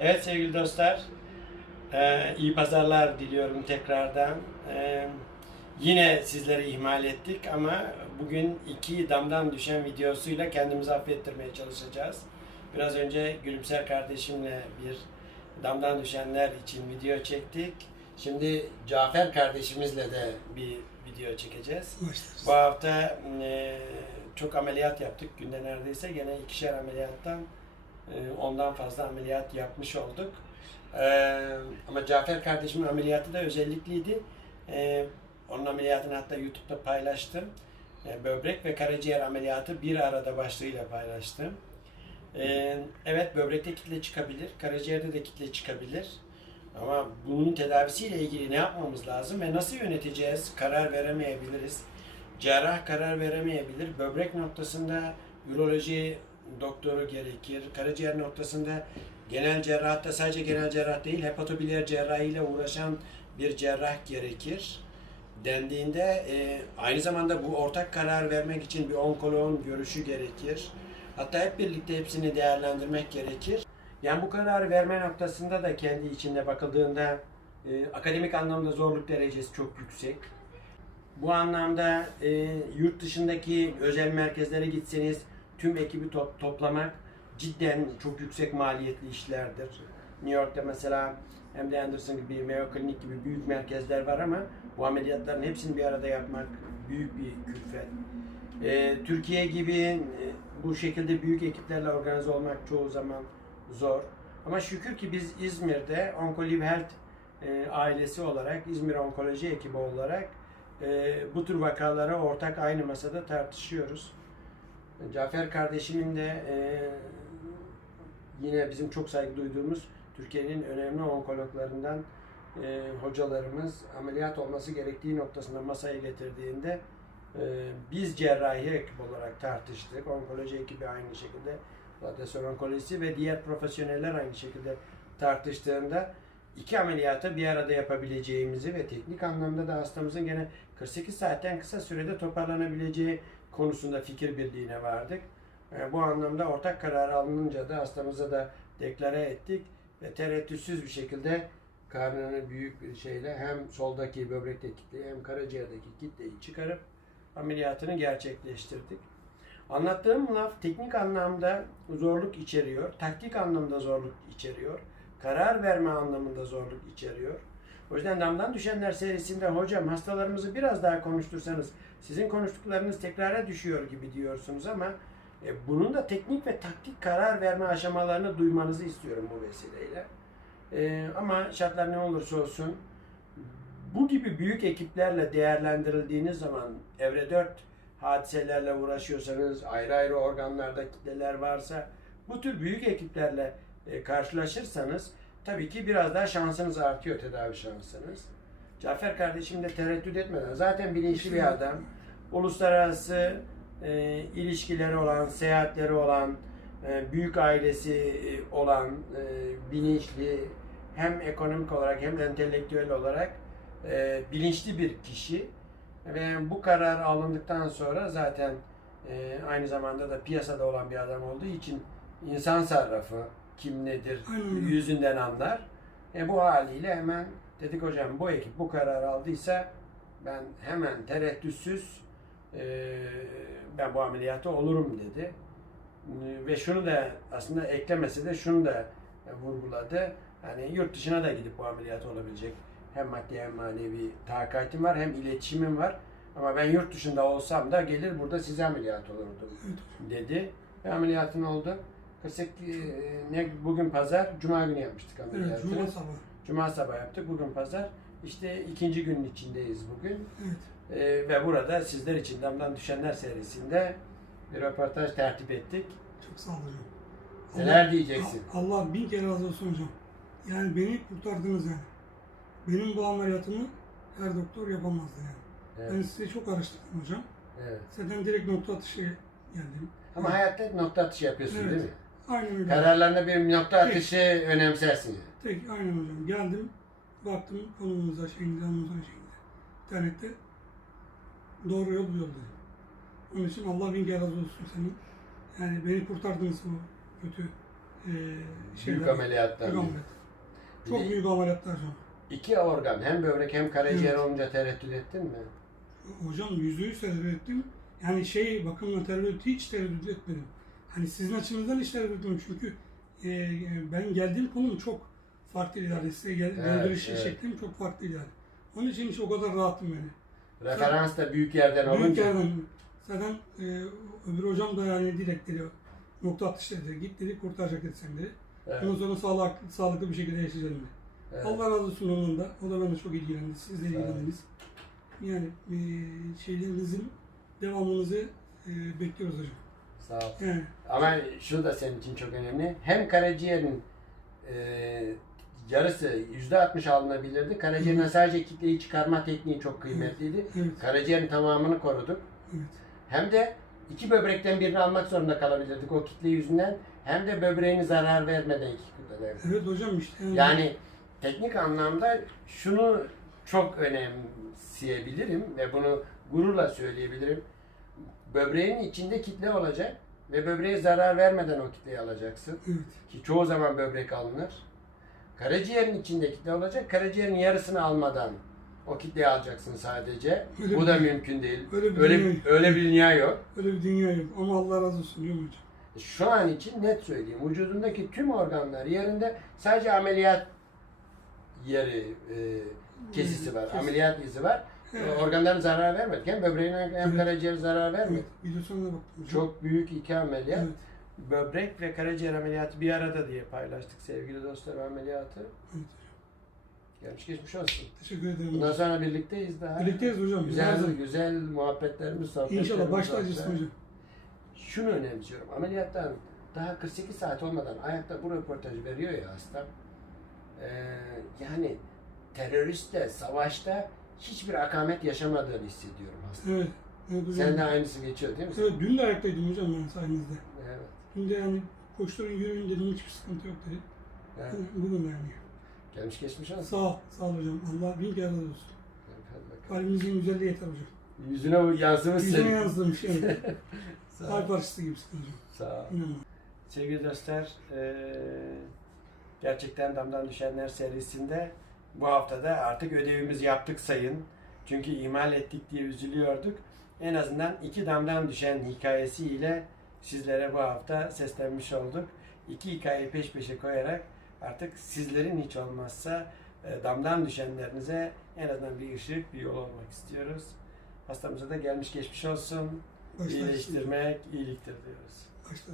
Evet sevgili dostlar, e, iyi pazarlar diliyorum tekrardan. E, yine sizleri ihmal ettik ama bugün iki damdan düşen videosuyla kendimizi affettirmeye çalışacağız. Biraz önce Gülümser kardeşimle bir damdan düşenler için video çektik. Şimdi Cafer kardeşimizle de bir video çekeceğiz. Başlarız. Bu hafta e, çok ameliyat yaptık. Günde neredeyse gene ikişer ameliyattan ondan fazla ameliyat yapmış olduk. E, ama Cafer kardeşimin ameliyatı da özellikliydi. E, onun ameliyatını hatta YouTube'da paylaştım. Böbrek ve karaciğer ameliyatı bir arada başlığıyla paylaştım. Evet böbrekte kitle çıkabilir, karaciğerde de kitle çıkabilir. Ama bunun tedavisiyle ilgili ne yapmamız lazım ve nasıl yöneteceğiz karar veremeyebiliriz. Cerrah karar veremeyebilir. Böbrek noktasında üroloji doktoru gerekir. Karaciğer noktasında genel cerrahta sadece genel cerrah değil hepatobiliyer cerrahiyle uğraşan bir cerrah gerekir dendiğinde e, aynı zamanda bu ortak karar vermek için bir onkoloğun görüşü gerekir. Hatta hep birlikte hepsini değerlendirmek gerekir. Yani bu kararı verme noktasında da kendi içinde bakıldığında e, akademik anlamda zorluk derecesi çok yüksek. Bu anlamda e, yurt dışındaki özel merkezlere gitseniz tüm ekibi top- toplamak cidden çok yüksek maliyetli işlerdir. New York'ta mesela hem de Anderson gibi, Mayo Clinic gibi büyük merkezler var ama bu ameliyatların hepsini bir arada yapmak büyük bir külfet. E, Türkiye gibi e, bu şekilde büyük ekiplerle organize olmak çoğu zaman zor. Ama şükür ki biz İzmir'de Oncolive Health e, ailesi olarak, İzmir Onkoloji ekibi olarak e, bu tür vakaları ortak aynı masada tartışıyoruz. Cafer kardeşimin de e, yine bizim çok saygı duyduğumuz Türkiye'nin önemli onkologlarından e, hocalarımız ameliyat olması gerektiği noktasında masaya getirdiğinde e, biz cerrahi ekip olarak tartıştık. Onkoloji ekibi aynı şekilde radyasyon onkolojisi ve diğer profesyoneller aynı şekilde tartıştığında iki ameliyatı bir arada yapabileceğimizi ve teknik anlamda da hastamızın gene 48 saatten kısa sürede toparlanabileceği konusunda fikir birliğine vardık. E, Bu anlamda ortak karar alınınca da hastamıza da deklare ettik ve tereddütsüz bir şekilde karnını büyük bir şeyle hem soldaki böbrekteki kitleyi hem karaciğerdeki kitleyi çıkarıp ameliyatını gerçekleştirdik. Anlattığım laf teknik anlamda zorluk içeriyor, taktik anlamda zorluk içeriyor, karar verme anlamında zorluk içeriyor. O yüzden damdan düşenler serisinde hocam hastalarımızı biraz daha konuştursanız sizin konuştuklarınız tekrara düşüyor gibi diyorsunuz ama e, bunun da teknik ve taktik karar verme aşamalarını duymanızı istiyorum bu vesileyle. E, ama şartlar ne olursa olsun bu gibi büyük ekiplerle değerlendirildiğiniz zaman evre 4 hadiselerle uğraşıyorsanız, ayrı ayrı organlarda kitleler varsa bu tür büyük ekiplerle e, karşılaşırsanız tabii ki biraz daha şansınız artıyor tedavi şansınız. Cafer kardeşim de tereddüt etmeden zaten bilinçli bir adam. Uluslararası e, ilişkileri olan, seyahatleri olan, e, büyük ailesi e, olan, e, bilinçli hem ekonomik olarak hem de entelektüel olarak e, bilinçli bir kişi ve bu karar alındıktan sonra zaten e, aynı zamanda da piyasada olan bir adam olduğu için insan sarrafı kim nedir Aynen yüzünden anlar. E, bu haliyle hemen dedik hocam bu ekip bu karar aldıysa ben hemen tereddütsüz e, ben bu ameliyata olurum dedi. E, Ve şunu da aslında eklemesi de şunu da vurguladı. Hani yurt dışına da gidip bu ameliyat olabilecek hem maddi hem manevi takatim var hem iletişimim var. Ama ben yurt dışında olsam da gelir burada size ameliyat olurdum dedi. Ve ameliyatın oldu. 48 e, ne bugün pazar, cuma günü yapmıştık Evet, ameliyatını. Cuma sabahı. Cuma sabah yaptık, bugün pazar. İşte ikinci günün içindeyiz bugün. Evet. Ee, ve burada sizler için Damdan Düşenler serisinde bir röportaj tertip ettik. Çok sağ olun hocam. Neler diyeceksin? Allah, Allah bin kere razı olsun hocam. Yani beni kurtardınız yani. Benim bu ameliyatımı her doktor yapamazdı yani. Ben Evet, size çok araştırdım hocam. evet. Zaten direkt nokta atışı geldim. Ama hayatta nokta atışı yapıyorsun Evet. değil mi? Aynen öyle. Kararlarında bir nokta atışı önemsersin. yani. Tek aynen hocam. Geldim, baktım konumuza, şeyinize, anımıza, şeyinize. İnternette doğru yol bu yol dedi. Onun için Allah bin kere razı olsun senin. Yani beni kurtardınız bu kötü e, Büyük ameliyattan. Büyük ameliyat. Çok büyük ameliyatlar hocam. İki organ hem böbrek hem karaciğer Evet. olunca tereddüt ettin mi? Hocam yüzde yüz tereddüt ettim. Yani şey bakımla tereddüt hiç tereddüt etmedim. Hani sizin açınızdan tereddüt etmedim çünkü e, ben geldiğim konum çok farklıydı yani size gel, Evet, gönderiş evet. şeklim çok farklıydı yani. Onun için hiç o kadar rahattım yani. Referans da büyük yerden Büyük olunca. yerden zaten e, öbür hocam da yani direkt dedi nokta atış dedi. Git dedi kurtaracak dedi sen dedi. Evet, Ondan sonra sağlık, sağlıklı bir şekilde yaşayacağım dedi. evet. Allah razı olsun onun da. O da benimle çok ilgilendi. Siz de ilgilendiniz. Yani e, şeylerinizin devamınızı e, bekliyoruz hocam. Sağ ol. Yani, Ama şu da senin için çok önemli. Hem karaciğerin e, yarısı yüzde altmış alınabilirdi. Karaciğerine sadece kitleyi çıkarma tekniği çok kıymetliydi. evet, Karaciğerin tamamını koruduk. evet. Hem de iki böbrekten birini almak zorunda kalabilirdik o kitle yüzünden. Hem de böbreğine zarar vermeden iki kütleden. Evet hocam işte. Yani teknik anlamda şunu çok önemseyebilirim ve bunu gururla söyleyebilirim. Böbreğin içinde kitle olacak ve böbreğe zarar vermeden o kitleyi alacaksın. Evet, Ki çoğu zaman böbrek alınır. Karaciğerin içinde kitle olacak. Karaciğerin yarısını almadan o kitleyi alacaksın sadece. Öyle Bu da mümkün değil. öyle bir Öyle, dünya- öyle bir dünya yok. öyle bir dünya yok. Ama Allah razı olsun diyorum hocam. Şu an için net söyleyeyim. Vücudundaki tüm organlar yerinde sadece ameliyat yeri e, kesisi var. Kesin. Ameliyat izi var. Evet. Organların zarar vermedik. Hem böbreğine hem Evet. karaciğere zarar baktım hocam. Çok büyük iki ameliyat. Evet, Böbrek ve karaciğer ameliyatı bir arada diye paylaştık sevgili dostlar ameliyatı. evet. Gelmiş geçmiş olsun. Teşekkür ederim. Bundan sonra birlikteyiz daha. Birlikteyiz hocam. Güzel zaman. güzel muhabbetlerimiz, sohbetlerimiz İnşallah başta acısın hocam. Şunu önemsiyorum. Ameliyattan daha 48 saat olmadan ayakta bu röportajı veriyor ya hasta. Ee, yani teröristle, savaşta hiçbir akamet yaşamadığını hissediyorum hasta. Evet. Evet hocam. Sen de aynısı geçiyor değil mi? Evet, dün de ayaktaydım hocam ben sayenizde. Evet. Dün de yani koşturun yürüyün dedim hiçbir sıkıntı yok dedi. evet. Bugün de yani. Gelmiş geçmiş olsun. Sağ ol, sağ ol hocam. Allah bin kere razı olsun. Bakalım. Kalbimizin güzelliği yeter hocam. Yüzüne yansımış Yüzüne senin. yansımış yani. Sağ ol. Kalp arşısı gibisin hocam. Sağ ol. İnanın. Sevgili dostlar, eee, gerçekten Damdan Düşenler serisinde bu haftada artık ödevimizi yaptık sayın. Çünkü ihmal ettik diye üzülüyorduk. En azından iki damdan düşen hikayesiyle sizlere bu hafta seslenmiş olduk. İki hikayeyi peş peşe koyarak artık sizlerin hiç olmazsa e, damdan düşenlerinize en azından bir ışık, bir yol olmak istiyoruz. Hastamıza da gelmiş geçmiş olsun. Başta İyileştirmek iyiliktir diyoruz. Başta